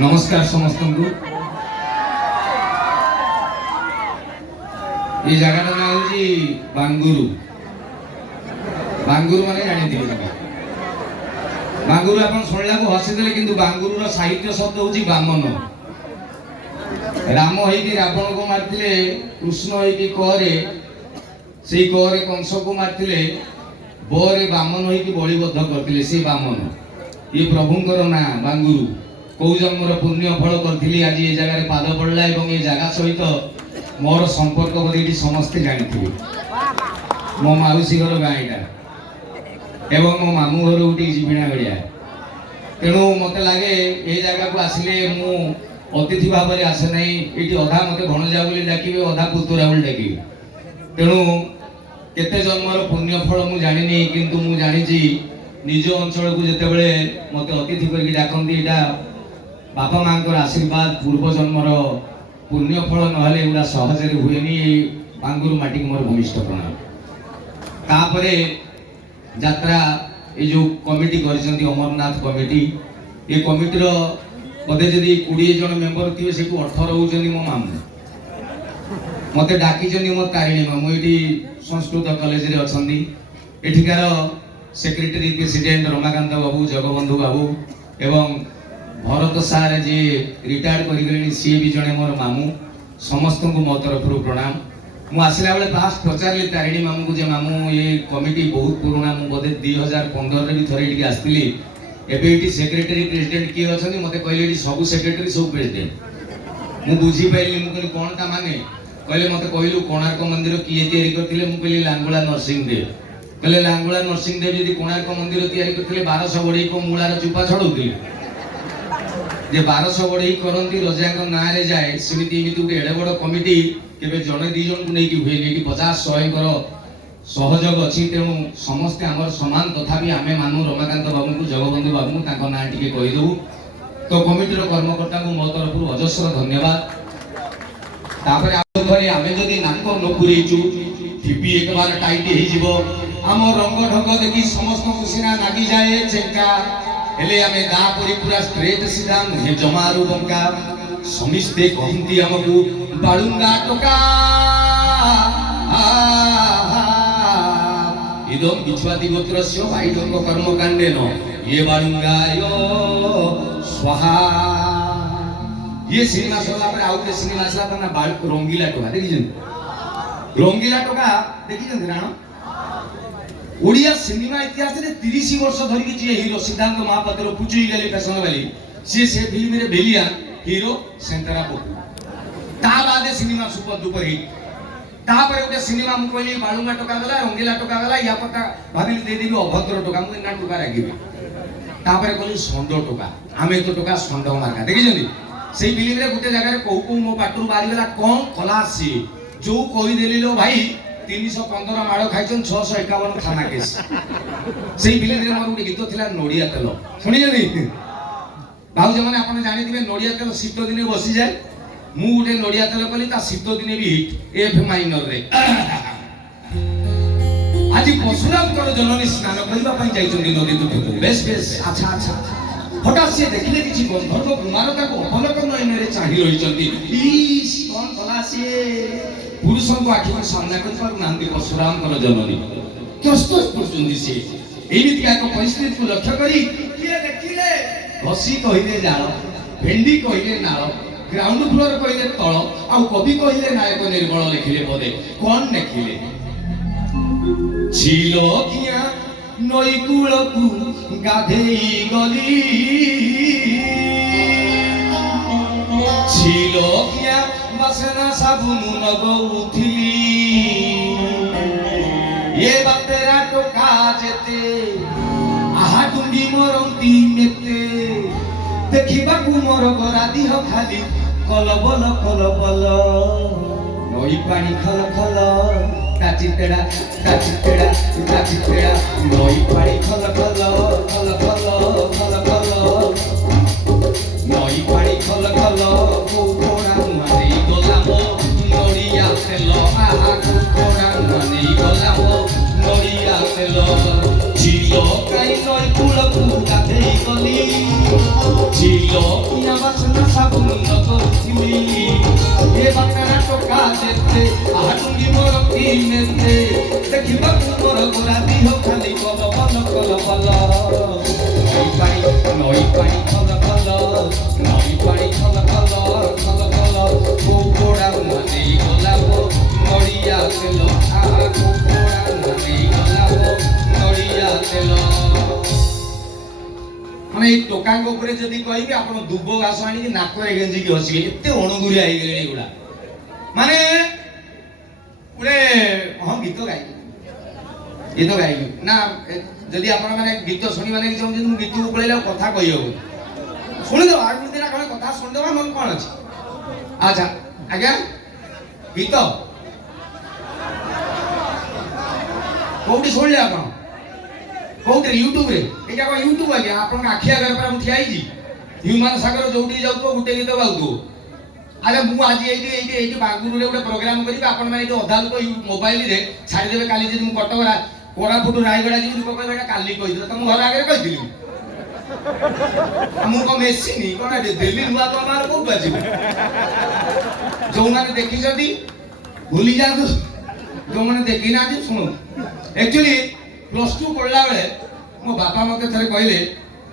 नमस्कार समस्त को ये जगह ना हूँ बांगुरु बांगुरु माने जानी बांगुरु आप शुणला को हसीदे कि बांगुरु साहित्य शब्द हूँ बामन राम होइकी रावण को मारथिले कृष्ण होइकी कहरे से कहरे कंस को मारथिले बोरे बामन होइकी बलिबद्ध करथिले से बामन ये प्रभुंकर ना बांगुरु कौ जन्मर पुण्य फल करी आज ये जगह पाद पड़ला ये जगह सहित मोर संपर्क बोली समस्ते जानी मो मौसी घर गाँ यहाँ मो मामू घर गोटे जीविणा गड़िया तेणु मत लगे ये जगह को आसिले मु अतिथि भाव में आसे ना ये अधा मत भणजा बोली डाके अधा पुतुरा बोली डाके तेणु केते जन्मर पुण्य फल मु जानी किंतु मु जानी निज अंचल को जिते मत अतिथि करके डाकती यहाँ बापा माँ आशीर्वाद पूर्व जन्मर पुण्य फल ना सहज हुए बांगुरु माटी मोर भूमिष्ठ प्रणाम तापरे यात्रा ये जो कमिटी कर अमरनाथ कमिटी ये कमिटीर बोधे जदि 20 जन मेंबर थे से 18 होती मो मामू मत डाकी मो तारिणी मामू ये संस्कृत कॉलेज रे अछंदी एठिकार सेक्रेटरी प्रेसिडेंट रमाकांत बाबू जगबंधु बाबू एवं भरत सार जी रिटायर्ड कर सी भी जड़े मोर मामू समस्त को मो तरफ प्रणाम मु आसला बेले फास्ट पचारि तारिणी मामू को जे मामू ये कमिटी बहुत पुराना मु बोधे 2015 रे भी थरे इटी आस्तिली एबे इटी सेक्रेटरी प्रेसिडेंट किए अछनी मते कहले इटी सब सेक्रेटरी सब प्रेसिडेंट मु बुझी पाइली मु कहली कोन ता माने कहले मते कहलु कोणार्क मंदिर किए तयारी करथिले मु कहली लांगुला नरसिंह देव कहले लांगुला नरसिंह देव यदि कोणार्क मंदिर तयारी करथिले 1200 बढई को मूलार चुपा छडौथिले जे 1200 बढई करंती रजा को ना रे जाए सेमिति एमिति गुटे एडे बड़ कमिटी केबे जने दी जन को नेकी हुए नेकी 50-100 कर सहयोग अछि तेणु समस्त आमर समान तथापि आमे मानु रमाकांत बाबू को जगबंधु बाबू ताको ना टिके कहि दउ तो कमिटीर कर्मकर्ता को मो तरफ अजस्र धन्यवाद तापर आ घरे आमे जदी नाक न पुरेचु टिपी एक बार टाइट हे जिवो आम रंग ढंग देखि समस्त खुशिना लागी जाए चेका हेले आमे दा परी पूरा स्ट्रेट सीधा मुहे जमारू बंका समिस्ते कहंती हमकु बाळुंगा टोका इदम बिछवादी गोत्रस्य वाइडंग कर्मकांडेन ये बाळुंगायो स्वाहा ये सिनेमा सला पर आउटे सिनेमा सला ना बाळ रंगीला टोका देखिछन रंगीला टोका देखिछन राणो ओडिया सिनेमा इतिहास रे 30 वर्ष धरि जे हीरो सिद्धांत महापात्र पुचुई गेले फैशन वाली से फिल्म रे बेलिया हीरो सेंटरा पपू ता बाद सिनेमा सुपर डुपर हिट ता पर ओटे सिनेमा मु कहली बाळुंगा टोका गला रंगीला टोका गला या पता भाबिली दे देबी अभद्र टोका मु ना टोका रागिबे ता पर कहली संडो टोका आमे तो टोका संडो मार्का देखि जंदी सेही फिल्म रे गुटे जगह रे कहू मो पाटरू बारी गला कोन कला सी जो कहि देली लो भाई 315 माड़ खाइछन 651 थाना केस सेही फिल्म रे मोर गुटे गीत थिला नोडिया तेल सुनि जंदी भाउज माने आपण जानि दिबे नोडिया तेल शीत दिने बसी जाए मु गुटे नोडिया तेल कली ता शीत दिने भी हिट एफ माइनर रे आज परशुराम कर जननी स्नान करबा पई जाइछन नदी तुठु बेस बेस अच्छा अच्छा हठात से देखिले किछि गंधर्व कुमारता को अवलोकन नयनरे चाहि रहिछंती ईश कोन कला से पुरुषों को आखि को सामना कर पारु नांदी परशुराम कर जननी त्रस्त पुरुषुंदी से एमिति का परिस्थिति को लक्ष्य करी किए देखिले घसी कहिले जाळ भेंडी कहिले नाळ ग्राउंड फ्लोर कहिले तळ आ कवि कहिले नायक निर्मल लिखिले पदे कोन लिखिले छिलो किया नई कूलकू गाधेई गली छिलो किया बसना साबुन नगौथिली ये बतेरा टोका जेते आहा डुंडी मरंती नेते देखिबा कु मोर गरा दिह खाली कलबल कलबल नई पानी खल खल ताचितेड़ा नई पानी खल खल खल खल खल खल नई पानी खल खल कोकोड़ा माने गलामो नड़िया तेल आहा कोकोड़ा माने गलामो নই কুলকু গাধেই গলি ছিল কিনা বাসনা সাবুন করছিলি এ বাকারা টোকা দেতে আটুঙ্গি মোর কিনেতে দেখিବାକୁ মোর গোরা দিহ খালি কল কল কল কল নই পানি কল কল নই পানি কল কল কল কল কোকোড়া মানে গোলাপ নড়িয়া তেল কোকোড়া মানে গোলাপ নড়িয়া তেল মানে এই ଟୋକାଙ୍କ ଉପରେ ଯଦି କହିବେ ଆପଣ ଦୁବ ଘାସ ଆଣିକି ନାକରେ ଗେଞ୍ଜିକି ହସିବେ ଏତେ ଅଣଗୁରିଆ ହେଇଗଲେଣି ଏଗୁଡା ମାନେ ଗୋଟେ ହଁ ଗୀତ ଗାଇବି ନା ଯଦି ଆପଣ ମାନେ ଗୀତ ଶୁଣିବା ଲାଗି ଚାହୁଁଛନ୍ତି ମୁଁ ଗୀତକୁ ପଳେଇଲେ ଆଉ କଥା କହିହବ ଶୁଣିଦେବା ଆଗରୁ ଦିନ କଣ କଥା ଶୁଣିଦେବା ନହେଲେ କଣ ଅଛି ଆଚ୍ଛା ଆଜ୍ଞା ଗୀତ କୋଉଠି ଶୁଣିଲେ ଆପଣ କୋଉଠି ୟୁଟ୍ୟୁବରେ ଏଇଟା କଣ ୟୁଟ୍ୟୁବ ଆଜ୍ଞା ଆପଣଙ୍କ ଆଖି ଆଗରେ ପୁରା ମୁଁ ଠିଆ ହେଇଛି ହ୍ୟୁମାନ ସାଗର ଯୋଉଠି ଯାଉଥିବ ଗୋଟେ ଗୀତ ଗାଉଥିବ ଆରେ ମୁଁ ଆଜି ଏଇଠି ବାଙ୍ଗୁରୁରେ ଗୋଟେ ପ୍ରୋଗ୍ରାମ କରିବି ଆପଣମାନେ ଏଇଠି ଅଧା ଲୋକ ମୋବାଇଲରେ ଛାଡ଼ିଦେବେ କାଲି ଯଦି ମୁଁ କଟକ କୋରାପୁଟ ରାୟଗଡ଼ା ଯିବି ଲୋକ କହିବେ ଏଇଟା କାଲି କହିଥିଲେ ତମ ଘର ଆଗରେ କହିଥିଲି ମୁଁ କଣ ମେସିନି କଣ ଦିଲ୍ଲୀ ନୂଆ ତମାର କୋଉଠୁ ଆସିବ ଯୋଉମାନେ ଦେଖିଛନ୍ତି ଭୁଲି ଯାଆନ୍ତୁ ଯୋଉମାନେ ଦେଖିନାହାନ୍ତି ଶୁଣନ୍ତୁ ଆକ୍ଚୁଆଲି +2 ପଢିଲା ବେଳେ ମୋ ବାପା ମତେ ଥରେ କହିଲେ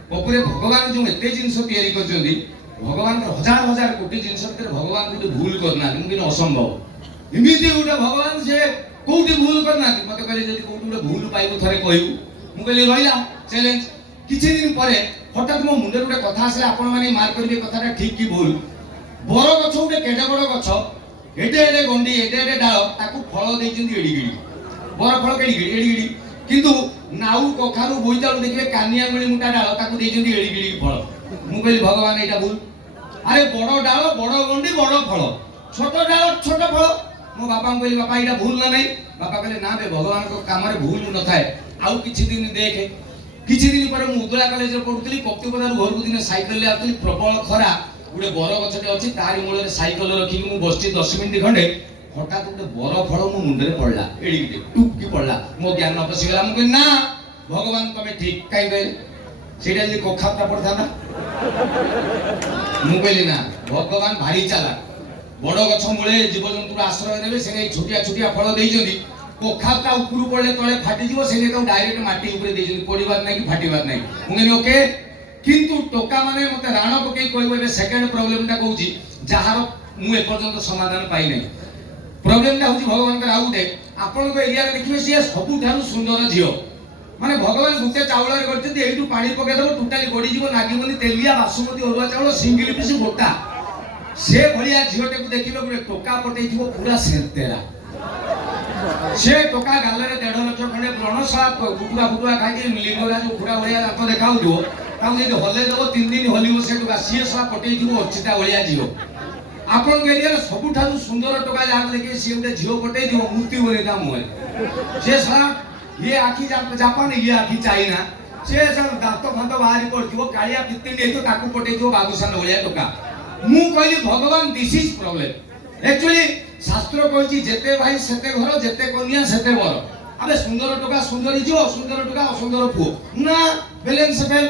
ପପୁରେ ଭଗବାନ ଯୋଉ ଏତେ ଜିନିଷ ତିଆରି କରିଛନ୍ତି ଭଗବାନଙ୍କର ହଜାର ହଜାର କୋଟି ଜିନିଷ ଭିତରେ ଭଗବାନ ଗୋଟେ ଭୁଲ କରିନାହାନ୍ତି ମୁଁ କିନ୍ତୁ ଅସମ୍ଭବ ଏମିତି ଗୋଟେ ଭଗବାନ ସେ କୋଉଠି ଭୁଲ କରିନାହାନ୍ତି ମତେ କହିଲେ ଯଦି କୋଉଠି ଗୋଟେ ଭୁଲ ପାଇବୁ ଥରେ କହିବୁ ମୁଁ କହିଲି ରହିଲା ଚ୍ୟାଲେଞ୍ଜ କିଛି ଦିନ ପରେ ହଠାତ୍ ମୋ ମୁଣ୍ଡରେ ଗୋଟେ କଥା ଆସିଲା ଆପଣମାନେ ମାର୍କ କରିବେ କଥାଟା ଠିକ କି ଭୁଲ ବର ଗଛ ଗୋଟେ କେଡେ ବଡ ଗଛ ଏଡେ ଏଡେ ଗଣ୍ଡି ଏଡେ ଏଡେ ଡାଳ ତାକୁ ଫଳ ଦେଇଛନ୍ତି ଏଡିଗିଡି ବର ଫଳ ଏଡିଗିଡି କିନ୍ତୁ ନାଉ କଖାରୁ ବୋଇତାଳୁ ଦେଖିବେ କାନିଆ ମିଳି ମୁଟା ଡାଳ ତାକୁ ଦେଇଛନ୍ତି ଏଡିଗିଡି ଫଳ ମୁଁ କହିଲି ଭଗବାନ ଏଇଟା ଭୁଲ ଆରେ ବଡ ଡାଳ ବଡ ଗଣ୍ଡି ବଡ ଫଳ ଛୋଟ ଡାଳ ଛୋଟ ଫଳ ମୋ ବାପାଙ୍କୁ କହିଲି ବାପା ଏଇଟା ଭୁଲ ନା ନାହିଁ ବାପା କହିଲେ ନା ବେ ଭଗବାନଙ୍କ କାମରେ ଭୁଲ ନଥାଏ ଆଉ କିଛି ଦିନ ଦେଖେ କିଛି ଦିନ ପରେ ମୁଁ ଉଦଳା କଲେଜରେ ପଢୁଥିଲି କପ୍ତିପଦାରୁ ଘରକୁ ଦିନେ ସାଇକେଲରେ ଆସୁଥିଲି ପ୍ରବଳ ଖରା ଗୋଟେ ବର ଗଛଟେ ଅଛି ତାରି ମୂଳରେ ସାଇକେଲ ରଖିକି ମୁଁ ବସିଛି 10 ମିନିଟ ଖଣ୍ଡେ ହଠାତ୍ ଗୋଟେ ବର ଫଳ ମୋ ମୁଣ୍ଡରେ ପଡିଲା ଏଡିକି ଟୁକି ପଡିଲା ମୋ ଜ୍ଞାନ ପଶିଗଲା ମୁଁ କହିଲି ନା ଭଗବାନ ତମେ ଠିକ କାହିଁ କହିଲେ ସେଇଟା ଯଦି କଖାରୁଟା ପଡିଥାନ୍ତା ମୁଁ କହିଲି ନା ଭଗବାନ ଭାରି ଚାଲାକ ବଡ ଗଛ ମୂଳେ ଜୀବଜନ୍ତୁର ଆଶ୍ରୟ ନେବେ ସେ ଛୋଟିଆ ଛୋଟିଆ ଫଳ ଦେଇଛନ୍ତି କଖାରୁଟା ଉପରୁ ପଡିଲେ ତଳେ ଫାଟିଯିବ ସେ ତାକୁ ଡାଇରେକ୍ଟ ମାଟି ଉପରେ ଦେଇଛନ୍ତି ପଡିବାର ନାହିଁ କି ଫାଟିବାର ନାହିଁ ମୁଁ କହିଲି ଓକେ କିନ୍ତୁ ଟୋକା ମାନେ ମତେ ରାଣ ପକେଇ କହିବ ଏବେ ସେକେଣ୍ଡ ପ୍ରୋବ୍ଲେମଟା କହୁଛି ଯାହାର ମୁଁ ଏପର୍ଯ୍ୟନ୍ତ ସମାଧାନ ପାଇନାହିଁ ପ୍ରୋବ୍ଲେମଟା ହଉଛି ଭଗବାନଙ୍କର ଆଉ ଗୋଟେ ଆପଣଙ୍କ ଏରିଆରେ ଦେଖିବେ ସିଏ ସବୁଠାରୁ ସୁନ୍ଦର ଝିଅ ମାନେ ଭଗବାନ ଗୋଟେ ଚାଉଳରେ କରିଛନ୍ତି ଏଇଠୁ ପାଣି ପକେଇଦେବ ଟୋଟାଲି ଗଡିଯିବ ନାଗିବନି ତେଲିଆ ବାସୁମତୀ ଅରୁଆ ଚାଉଳ ସିଙ୍ଗିଲ ପିସ୍ ଗୋଟା ସେ ଭଳିଆ ଝିଅଟାକୁ ଦେଖିବେ ଗୋଟେ ଟୋକା ପଟେଇଥିବ ପୁରା ସେନ୍ତେରା ସେ ଟୋକା ଗାଲରେ 1.5 ଲକ୍ଷ ଖଣ୍ଡେ ବ୍ରଣଶାଳା କୁକୁଡ଼ା ଖାଇକି ଲିଙ୍ଗରାଜ କୁକୁଡ଼ା ଭଳିଆ ଦାନ୍ତ ଦେଖାଉଥିବ ତାକୁ ଯଦି ହଲେଇ ଦେବ 3 ଦିନ ହଲିବ ସେ ଟୋକା ସିଏ ଶଳା ପଟେଇଥିବ ଅର୍ଚିତା ଭଳିଆ ଝିଅ ଆପଣଙ୍କ ଏରିଆରେ ସବୁଠାରୁ ସୁନ୍ଦର ଟୋକା ଯାହାକୁ ଦେଖିବେ ସିଏ ଗୋଟେ ଝିଅ ପଟେଇଥିବ ମୂର୍ତ୍ତି ବନେଇ ତା ମୁହଁରେ ସେ ଶଳା ଇଏ ଆଖି ଜାପାନ ଇଏ ଆଖି ଚାଇନା ସେ ଦାନ୍ତ ଫାନ୍ତ ବାହାରି ପଡିଥିବ କାଳିଆ ପିତିଣ୍ଡି ହେଇଥିବ ତାକୁ ପଟେଇଥିବ ବାବୁସାନ ଭଳିଆ ଟୋକା ମୁଁ କହିଲି ଭଗବାନ ଦିସ୍ ଇଜ ପ୍ରୋବ୍ଲେମ ଆକ୍ଚୁଆଲି ଶାସ୍ତ୍ର କହିଛି ଯେତେ ଭାଇ ସେତେ ଘର ଯେତେ କନ୍ୟା ସେତେ ବର ଆବେ ସୁନ୍ଦର ଟୋକା ସୁନ୍ଦରୀ ଝିଅ ଅସୁନ୍ଦର ଟୋକା ଅସୁନ୍ଦର ପୁଅ ନା ବ୍ୟାଲେନ୍ସ ଫେଲ୍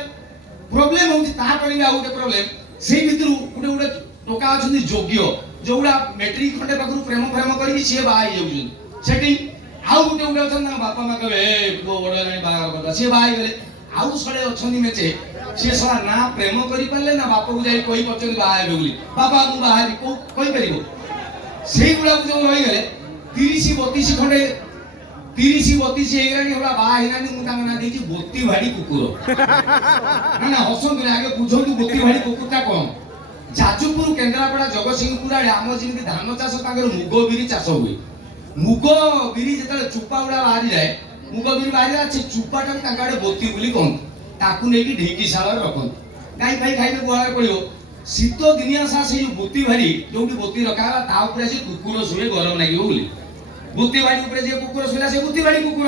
ପ୍ରୋବ୍ଲେମ ହଉଛି ତାହା କରିବି ଆଉ ଗୋଟେ ପ୍ରୋବ୍ଲେମ ସେଇ ଭିତରୁ ଗୋଟେ ଟୋକା ଅଛନ୍ତି ଯୋଗ୍ୟ ଯୋଉଗୁଡା ମେଟ୍ରିକ ଖଣ୍ଡେ ପାଖରୁ ପ୍ରେମ କରିକି ସିଏ ବାହା ହେଇଯାଉଛନ୍ତି ସେଠି ଆଉ ଗୋଟେ ଅଛନ୍ତି ତାଙ୍କ ବାପା ମା କହିବେ ଏ ପୁଅ ବଡ ହେଲାଣି ବାହାଘର କଥା ସିଏ ବାହା ହେଇଗଲେ ଆଉ ଶଳେ ଅଛନ୍ତି ମେଚେ ସିଏ ଶଳା ନା ପ୍ରେମ କରିପାରିଲେ ନା ବାପାକୁ ଯାଇ କହିପାରୁଛନ୍ତି ବାହା ହେବେ ବୋଲି ବାପା ମୁଁ ବାହା ହେବି କହିପାରିବ ସେଇଗୁଡାକୁ ଯୋଉ ରହିଗଲେ 30-32 ଖଣ୍ଡେ 30-32 ହେଇଗଲାଣି ଏଗୁଡା ବାହା ହେଇନାହାନ୍ତି ମୁଁ ତାଙ୍କ ନାଁ ଦେଇଛି ବୋତି ଭାଡି କୁକୁର ନା ହସନ୍ତୁ ଆଗେ ବୁଝନ୍ତୁ ବୋତି ଭାଡି କୁକୁରଟା କଣ ଯାଜପୁର କେନ୍ଦ୍ରାପଡା ଜଗତସିଂହପୁର ଆଡେ ଆମ ଯେମିତି ଧାନ ଚାଷ ତାଙ୍କର ମୁଗ ବିରି ଚାଷ ହୁଏ ମୁଗ ବିରି ଯେତେବେଳେ ଚୁପା ଗୁଡା ବାହାରିଯାଏ ମୁଗ ବିରି ବାହାରିଲା ସେ ଚୁପାଟାକୁ ତାଙ୍କ ଆଡେ ବୋତି ବୋଲି କହନ୍ତି ତାକୁ ନେଇକି ଢିଙ୍କି ଶାଳରେ ରଖନ୍ତି ଗାଈ ଫାଇ ଖାଇବେ ଗୁହାଳରେ ପଡିବ ଶୀତ ଦିନିଆ ସା ସେଇ ବୋତି ଭାଡି ଯୋଉଠି ବୋତି ରଖା ହେଲା ତା ଉପରେ ଆସି କୁକୁର ଶୁଏ ଗରମ ଲାଗିବ ବୋଲି ବୋତି ଭାଡି ଉପରେ ଯିଏ କୁକୁର ଶୋଇଲା ସେ ବୋତି ଭାଡି କୁକୁର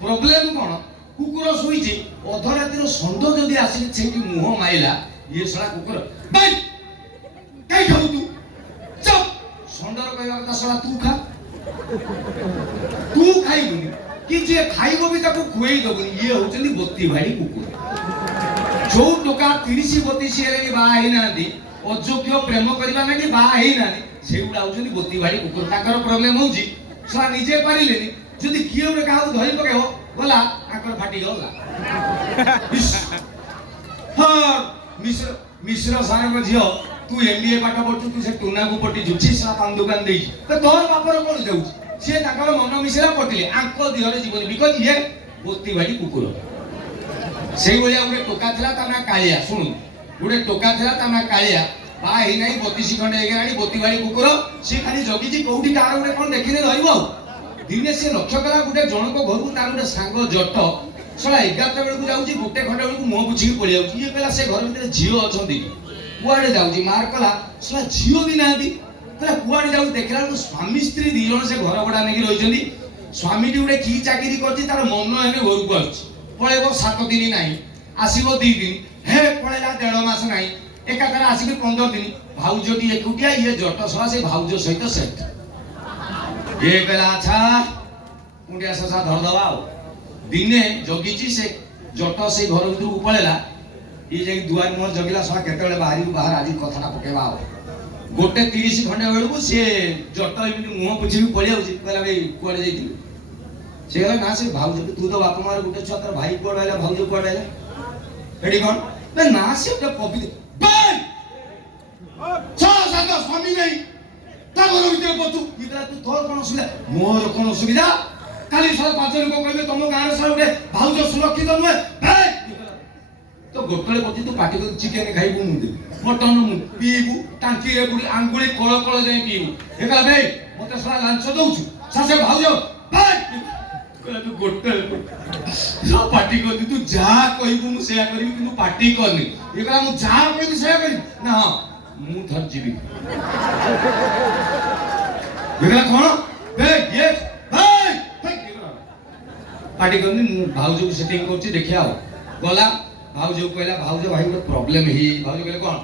ପ୍ରୋବ୍ଲେମ କଣ କୁକୁର ଶୋଇଛି ଅଧରାତିର ଷଣ୍ଢ ଯଦି ଆସିକି ସେଇଠି ମୁହଁ ମାଇଲା ଇଏ ଶଳା କୁକୁର କାଇଁ ଖାଉ ତୁ ଷଣ୍ଢର କହିବା କଥା ଶଳା ତୁ ଖା ତୁ ଖାଇବୁନି कि जे खाइबो भी ताको खुएई दबुनी ये होचंदी बोती भाई कुकुर जो टोका 30 32 हेले बा हेई नांदी अयोग्य प्रेम करबा ना कि बा हेई नांदी सेउडा होचंदी बोती भाई कुकुर ताकर प्रॉब्लम होउची सला निजे पारिलेनी जदि किए उडे काहू धरि पकेहो गला आकर फाटी गला हां मिश्र सारे को झियो तू एमबीए पाठ पढु तू से टुना को पटी जुछि सा पान दुकान देई तो तोर बापर कोन जाउ से ताकर मन मिश्रा पटिले आंको दिहरे जीवन बिकज ये बोती भाई कुकुर सेई भलिया उडे टोका थिला ता ना कालिया सुनु उडे टोका थिला ता ना कालिया बा हेई नाही 32 खंडे हेगराणी बोती भाई कुकुर से खाली जगी जी कोउठी कार उडे कोन देखिने धरिबो दिने से लक्ष्य कला गुटे जण को घर तार गुटे सांग जट सला 11टा बेल को जाउची गुटे खंडे बेल को मुंह बुझी पळि जाउची ये कहला से घर भीतर झियो अछंती कुआडे जाउची मार कला सला झियो भी नांदी कहला कुआडे जाउ देखला तो स्वामी स्त्री दी जण से घर भडा नेकी रहिचंदी स्वामी टी गुटे की चाकरी करची तार मन हेने घर को आछि पळेबो 7 दिन नाही आसीबो 2 दिन हे पळेला 1.5 मास नाही एकाकर आसीबो 15 दिन भाउजोटी एकुटिया ये जट सवा से भाउजो सहित सेट ये कहला अच्छा कुंडिया ससा धर दवा दिने जगीची से जट से घर भीतर पळेला ये जे दुआर मोर जगिला सवा केतेले बाहर आज कथाटा पकेबा गोटे 30 खंडे बेल को से जट इमिति मुंह पुछि पळि आउची कहला भाई कुआडे जाइति से कहला ना से भाउजो तू तो बाप मार गोटे छुआ तर भाई कुआडे आइला भाउजो कुआडे आइला एडी कोन बे ना से ओटे पवित्र बे छ सात स्वामी नहीं ता घर भीतर पतु इतरा तू तोर कोन सुविधा मोर कोन सुविधा काली सारा पांच लोक कहबे तुम गार सारा उठे भाउज सुरक्षित नुहे तो गोटले पति तू पाटी को चिकेन खाइबू मु दे मटन मु पीबू टांकी रे बुडी आंगुली कळ कळ जाई पीबू एकला बे मते सारा लांच दउछु सासे भाउज भाई कहला तू गोटले सब पाटी को तू जा कहबू मु सेया करबी किंतु पाटी करनी एकला मु जा कहबी सेया करबी ना मु धर जीवी एकला कोन बे ये भाई पाटी करनी भाउज को सेटिंग करछि देखिया गला भाउज कहला भाउज भाई गोटे प्रॉब्लम ही भाउज कहले कोन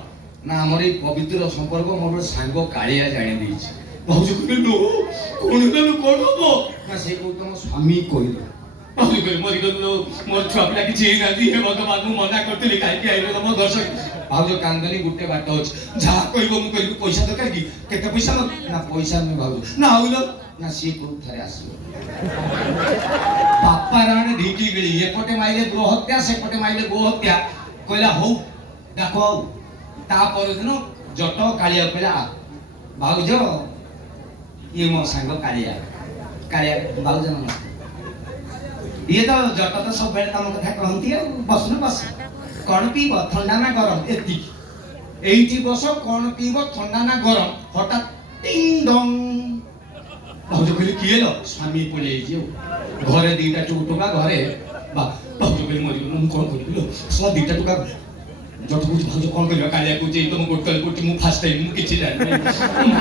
ना हमर ई पवित्र संपर्क मोर सांग कालिया जानि दैछि भाउज कहले नो कोन हो ना से को तुम स्वामी कहिलो भाउज कहले मरि गलो मोर छुआ पिला कि ना दी हे भगवान मु मना करतली काई के आइलो तम दर्शक भाउज कांदनी गुटे बाट अछि जा कहबो मु कहबो पैसा दरकार कि केते पैसा ना पैसा में भाउज ना आउलो ना सी को थरे आसियो बापा राणे ढीकी गली एपटे माइले गो हत्या सेपटे माइले गो हत्या कहला हो देखो ता पर दिन जट कालिया कहला भाउज ये मो संग कालिया भाउज नमस्ते ये तो जट तो सब बेले तम कथा कहंती है बस न बस कोन पीबो ठंडा ना गरम एति एइठी बस कोन पीबो ठंडा ना गरम हठात टिंग डंग भाउज कहले किए लो स्वामी पळे जियो घरे दीटा टुकटुका घरे बा भाउज कहले मरि मु कोन करिलो सला दीटा टुका जट बुझ भाउज कोन करियो कालिया को जे तुम गोटल कोटी मु फास्ट टाइम मु किछि जानि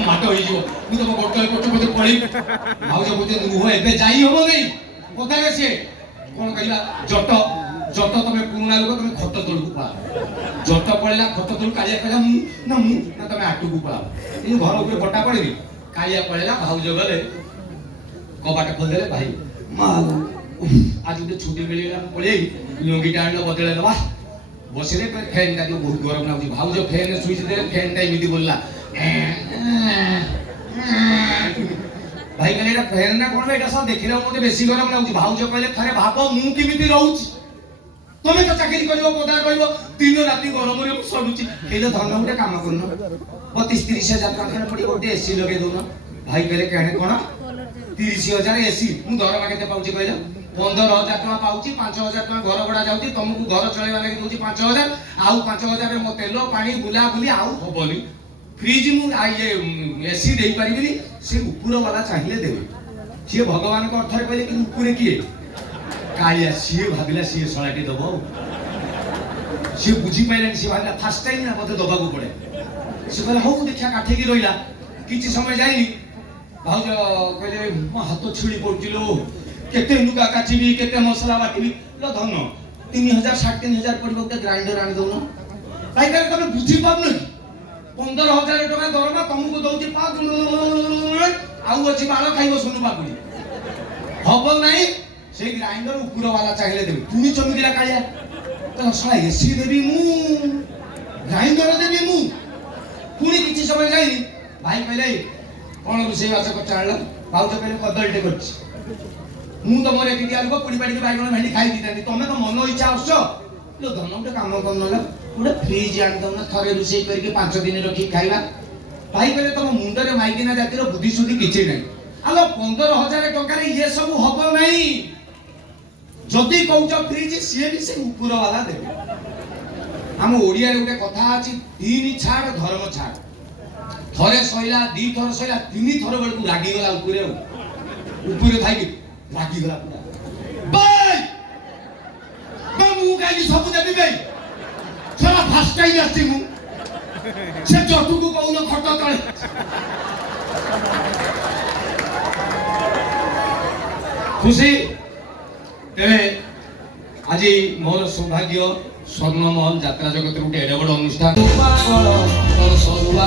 माट होई जियो मु तुम गोटल कोटी मते पळी भाउज बुझे नु एबे जाई होबो नै कोता रे से कोन कहिला जट तमे पुरुना लोक तमे खट तळकु पळा जट पळेला खट तळु कालिया कहला मु ना तमे आटु को पळा इ घर ऊपर बटा पड़ेनी कालिया पळेला भाउज गले कबाट खोल देले भाई मां आज उते छुट्टी मिलिला पळे लुंगी टाणलो बदले दबा बसरे पर फैन दा जो बहुत गरम लाउची भाउज फैन स्विच दे फैन टा इमिति बोलला भाई कहले फैन ना कोन एटा सब देखिला मते बेसी गरम लाउची भाउज कहले थरे भाबो मु किमिति रहउची तमे तो चाकरी करियो पदा कहिबो दिन राती गरम रे सडुची एले धन उठे काम करनो 32-30 हजार टका पड़ी गोटे एसी लगे दोनो भाई कहले कहने कोन 30,000 एसी मु दरमा केते पाउची कहले 15,000 टका पाउची 5,000 टका घर भड़ा जाउची तुमको घर चलेबा लागि दोची 5,000 आउ 5,000 रे मो तेलो पानी बुला बुली आउ होबनी फ्रिज मु ये एसी देई परिबिनी से ऊपर वाला चाहिए देबे से भगवान को अर्थ रे कहले कि ऊपर किए कालिया सी भाबिला सी सळाटी दबो सी बुझी पाइले सी भाबिला फर्स्ट टाइम ना मते दबा को पड़े से कहला हो देखा काठे की रहिला किछि समय जाइनी भाउज कहले म हाथ छिड़ी पड़तिलो केते लुगा काचिबी केते मसला बाटिबी लो धन 3,000 3,500 पड़बो के ग्राइंडर आनी दउनो भाई कहले तमे बुझी पाबनो 15,000 टका दरमा तुमको दउची 5 आउ अछि बाळ खाइबो सुनु बाकुडी हबो नाही से ग्राइंडर ऊपर वाला चाहिए देबी पुनी चमकीला कालिया तो सला एसी देबी मु ग्राइंडर देबी मु पुनी किछि समय जाई भाई कहले कोन रोषेई बास कर चाणल भाउज कहले कदलटे करछि मु तो मोर एकी आलू पुड़ी पाड़ी के बाइगण भेंडी खाई दितानी तमे तो मन इच्छा आछो लो धनटे काम करनला गोटे फ्रिज आन दम थरे रोषेई करके 5 दिन रखी खाइबा भाई कहले तुम मुंडरे माइकिना जातिर बुद्धि सुद्धि किछि नै आलो 15,000 टका रे ये सब हबो नै जदि कहउछ फ्रिज से भी से ऊपर वाला देबे हम ओडिया रे गोटे कथा अछि तीन छाड़ धर्म छाड़ थरे सइला दी थर सइला तीन थर बेल को रागी गला ऊपर थाई रागी गला पूरा बाय मु गाई सब देबी बे सारा फास्ट टाइम आसी मु से जटू को कहउन खट तळे खुशी तेरे आज मोर सौभाग्य स्वर्णमहल यात्रा जगत गोटे एडे बड़ अनुष्ठान तोर सरुआ